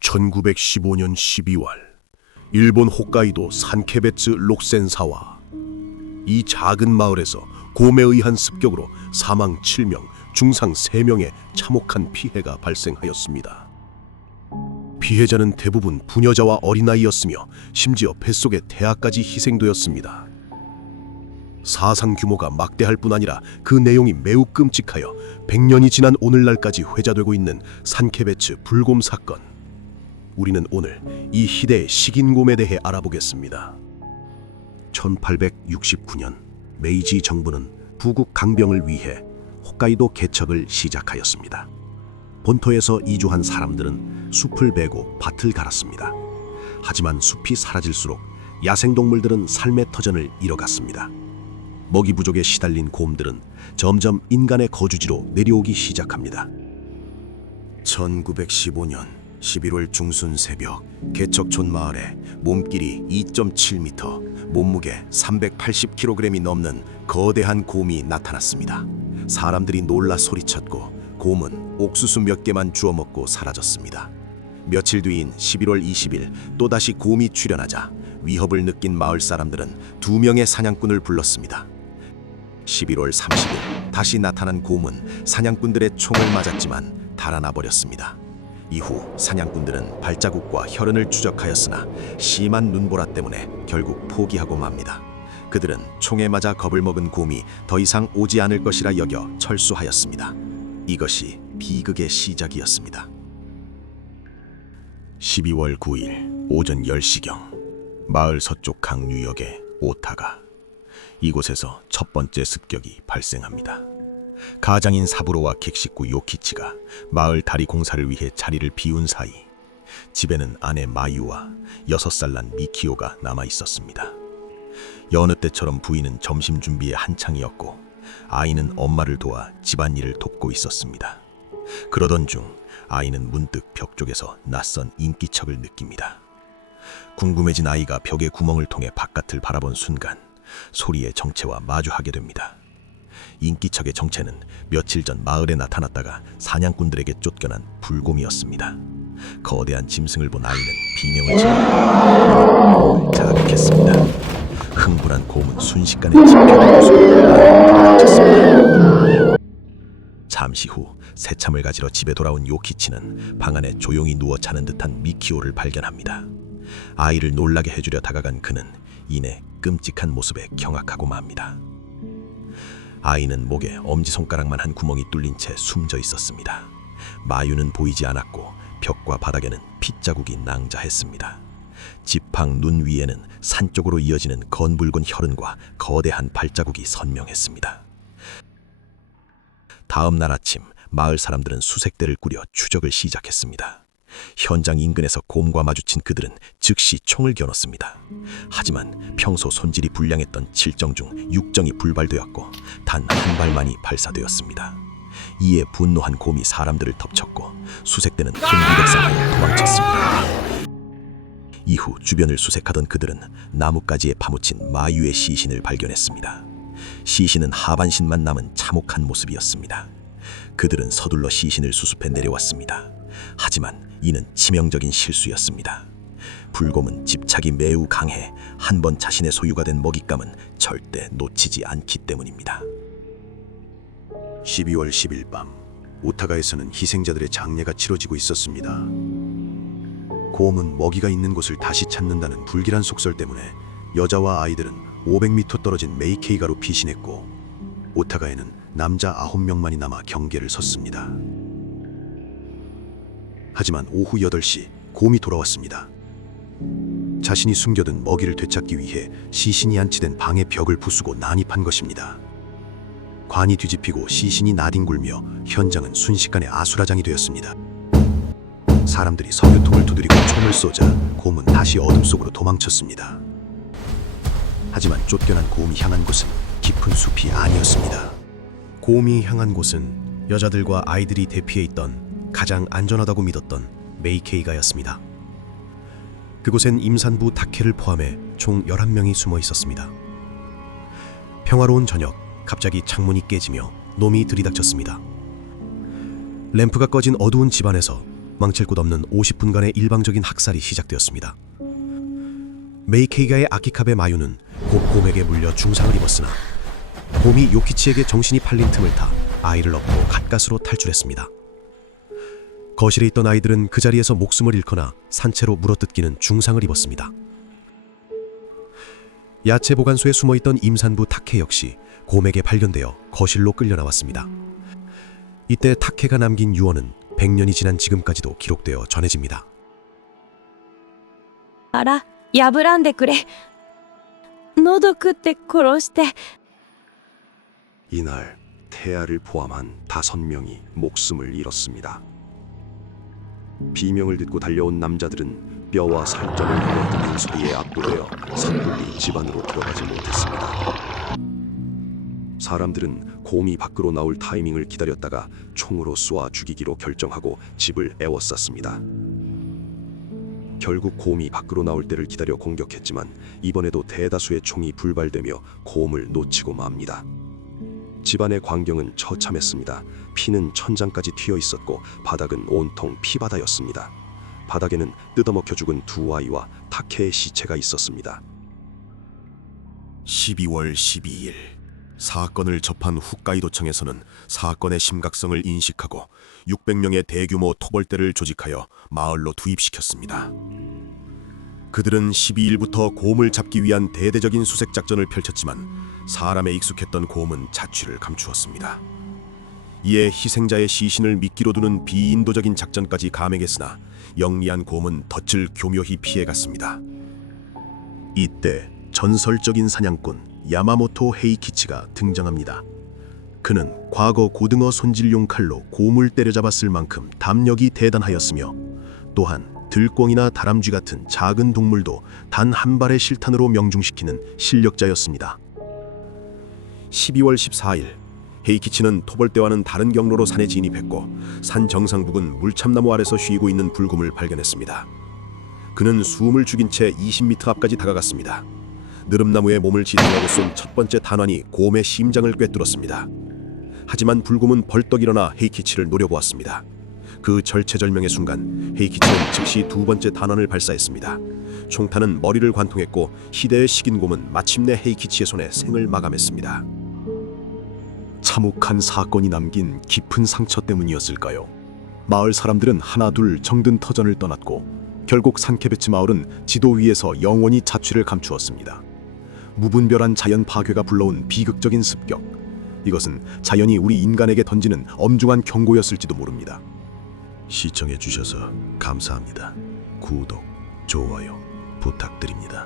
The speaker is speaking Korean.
(1915년 12월) 일본 홋카이도 산케베츠 록센사와 이 작은 마을에서 곰에 의한 습격으로 사망 7명, 중상 3명의 참혹한 피해가 발생하였습니다. 피해자는 대부분 부녀자와 어린아이였으며 심지어 뱃속의 태아까지 희생되었습니다. 사상 규모가 막대할 뿐 아니라 그 내용이 매우 끔찍하여 100년이 지난 오늘날까지 회자되고 있는 산케베츠 불곰 사건. 우리는 오늘 이 희대의 식인곰에 대해 알아보겠습니다. 1869년 메이지 정부는 부국 강병을 위해 홋카이도 개척을 시작하였습니다. 본토에서 이주한 사람들은 숲을 베고 밭을 갈았습니다. 하지만 숲이 사라질수록 야생동물들은 삶의 터전을 잃어갔습니다. 먹이 부족에 시달린 곰들은 점점 인간의 거주지로 내려오기 시작합니다. 1915년 11월 중순 새벽, 개척촌 마을에 몸길이 2.7m, 몸무게 380kg이 넘는 거대한 곰이 나타났습니다. 사람들이 놀라 소리쳤고 곰은 옥수수 몇 개만 주워 먹고 사라졌습니다. 며칠 뒤인 11월 20일 또다시 곰이 출현하자 위협을 느낀 마을 사람들은 2명의 사냥꾼을 불렀습니다. 11월 30일 다시 나타난 곰은 사냥꾼들의 총을 맞았지만 달아나 버렸습니다. 이후 사냥꾼들은 발자국과 혈흔을 추적하였으나 심한 눈보라 때문에 결국 포기하고 맙니다. 그들은 총에 맞아 겁을 먹은 곰이 더 이상 오지 않을 것이라 여겨 철수하였습니다. 이것이 비극의 시작이었습니다. 12월 9일 오전 10시경 마을 서쪽 강유역의 오타가, 이곳에서 첫 번째 습격이 발생합니다. 가장인 사부로와 객식구 요키치가 마을 다리 공사를 위해 자리를 비운 사이 집에는 아내 마유와 6살 난 미키오가 남아 있었습니다. 여느 때처럼 부인은 점심 준비에 한창이었고 아이는 엄마를 도와 집안일을 돕고 있었습니다. 그러던 중 아이는 문득 벽 쪽에서 낯선 인기척을 느낍니다. 궁금해진 아이가 벽의 구멍을 통해 바깥을 바라본 순간 소리의 정체와 마주하게 됩니다. 인기척의 정체는 며칠 전 마을에 나타났다가 사냥꾼들에게 쫓겨난 불곰이었습니다. 거대한 짐승을 본 아이는 비명을 지르고 곰을 자극했습니다. 흥분한 곰은 순식간에 집결한 모습으로 도망쳤습니다. 잠시 후 새참을 가지러 집에 돌아온 요키치는 방 안에 조용히 누워 자는 듯한 미키오를 발견합니다. 아이를 놀라게 해주려 다가간 그는 이내 끔찍한 모습에 경악하고 맙니다. 아이는 목에 엄지손가락만 한 구멍이 뚫린 채 숨져 있었습니다. 마유는 보이지 않았고 벽과 바닥에는 핏자국이 낭자했습니다. 집 밖 눈 위에는 산 쪽으로 이어지는 건붉은 혈흔과 거대한 발자국이 선명했습니다. 다음 날 아침 마을 사람들은 수색대를 꾸려 추적을 시작했습니다. 현장 인근에서 곰과 마주친 그들은 즉시 총을 겨눴습니다. 하지만 평소 손질이 불량했던 7정 중 6정이 불발되었고 단 한 발만이 발사되었습니다. 이에 분노한 곰이 사람들을 덮쳤고 수색대는 혼비백산하여 도망쳤습니다. 이후 주변을 수색하던 그들은 나뭇가지에 파묻힌 마유의 시신을 발견했습니다. 시신은 하반신만 남은 참혹한 모습이었습니다. 그들은 서둘러 시신을 수습해 내려왔습니다. 하지만 이는 치명적인 실수였습니다. 불곰은 집착이 매우 강해 한 번 자신의 소유가 된 먹잇감은 절대 놓치지 않기 때문입니다. 12월 10일 밤 오타가에서는 희생자들의 장례가 치러지고 있었습니다. 곰은 먹이가 있는 곳을 다시 찾는다는 불길한 속설 때문에 여자와 아이들은 500m 떨어진 메이케이가로 피신했고 오타가에는 남자 9명만이 남아 경계를 섰습니다. 하지만 오후 8시 곰이 돌아왔습니다. 자신이 숨겨둔 먹이를 되찾기 위해 시신이 안치된 방의 벽을 부수고 난입한 것입니다. 관이 뒤집히고 시신이 나뒹굴며 현장은 순식간에 아수라장이 되었습니다. 사람들이 석유통을 두드리고 총을 쏘자 곰은 다시 어둠 속으로 도망쳤습니다. 하지만 쫓겨난 곰이 향한 곳은 깊은 숲이 아니었습니다. 곰이 향한 곳은 여자들과 아이들이 대피해 있던 가장 안전하다고 믿었던 메이케이가였습니다. 그곳엔 임산부 다케를 포함해 총 11명이 숨어 있었습니다. 평화로운 저녁, 갑자기 창문이 깨지며 놈이 들이닥쳤습니다. 램프가 꺼진 어두운 집안에서 망칠 곳 없는 50분간의 일방적인 학살이 시작되었습니다. 메이케이가의 아키카베 마유는 곧 곰에게 물려 중상을 입었으나 곰이 요키치에게 정신이 팔린 틈을 타 아이를 업고 가까스로 탈출했습니다. 거실에 있던 아이들은 그 자리에서 목숨을 잃거나 산채로 물어뜯기는 중상을 입었습니다. 야채 보관소에 숨어있던 임산부 타케 역시 곰에게 발견되어 거실로 끌려 나왔습니다. 이때 타케가 남긴 유언은 100년이 지난 지금까지도 기록되어 전해집니다. あら、破らんでくれ。喉食って殺して。 이날 태아를 포함한 5명이 목숨을 잃었습니다. 비명을 듣고 달려온 남자들은 뼈와 살점을 흘러드는 소리에 압도되어 섣불리 집 안으로 들어가지 못했습니다. 사람들은 곰이 밖으로 나올 타이밍을 기다렸다가 총으로 쏘아 죽이기로 결정하고 집을 에워쌌습니다. 결국 곰이 밖으로 나올 때를 기다려 공격했지만 이번에도 대다수의 총이 불발되며 곰을 놓치고 맙니다. 집안의 광경은 처참했습니다. 피는 천장까지 튀어 있었고 바닥은 온통 피바다였습니다. 바닥에는 뜯어먹혀 죽은 2아이와 타케의 시체가 있었습니다. 12월 12일 사건을 접한 홋카이도청에서는 사건의 심각성을 인식하고 600명의 대규모 토벌대를 조직하여 마을로 투입시켰습니다. 그들은 12일부터 곰을 잡기 위한 대대적인 수색 작전을 펼쳤지만 사람에 익숙했던 곰은 자취를 감추었습니다. 이에 희생자의 시신을 미끼로 두는 비인도적인 작전까지 감행했으나 영리한 곰은 덫을 교묘히 피해갔습니다. 이때 전설적인 사냥꾼 야마모토 헤이키치가 등장합니다. 그는 과거 고등어 손질용 칼로 곰을 때려잡았을 만큼 담력이 대단하였으며 또한 들꿩이나 다람쥐 같은 작은 동물도 단 한 발의 실탄으로 명중시키는 실력자였습니다. 12월 14일 헤이키치는 토벌대와는 다른 경로로 산에 진입했고 산 정상 부근 물참나무 아래서 쉬고 있는 불곰을 발견했습니다. 그는 숨을 죽인 채 20m 앞까지 다가갔습니다. 느릅나무에 몸을 지탱하고 쏜 첫 번째 단환이 곰의 심장을 꿰뚫었습니다. 하지만 불곰은 벌떡 일어나 헤이키치를 노려보았습니다. 그 절체절명의 순간 헤이키치는 즉시 두 번째 단환을 발사했습니다. 총탄은 머리를 관통했고 희대의 식인 곰은 마침내 헤이키치의 손에 생을 마감했습니다. 참혹한 사건이 남긴 깊은 상처 때문이었을까요? 마을 사람들은 하나둘 정든 터전을 떠났고 결국 산케베츠 마을은 지도 위에서 영원히 자취를 감추었습니다. 무분별한 자연 파괴가 불러온 비극적인 습격. 이것은 자연이 우리 인간에게 던지는 엄중한 경고였을지도 모릅니다. 시청해 주셔서 감사합니다. 구독, 좋아요 부탁드립니다.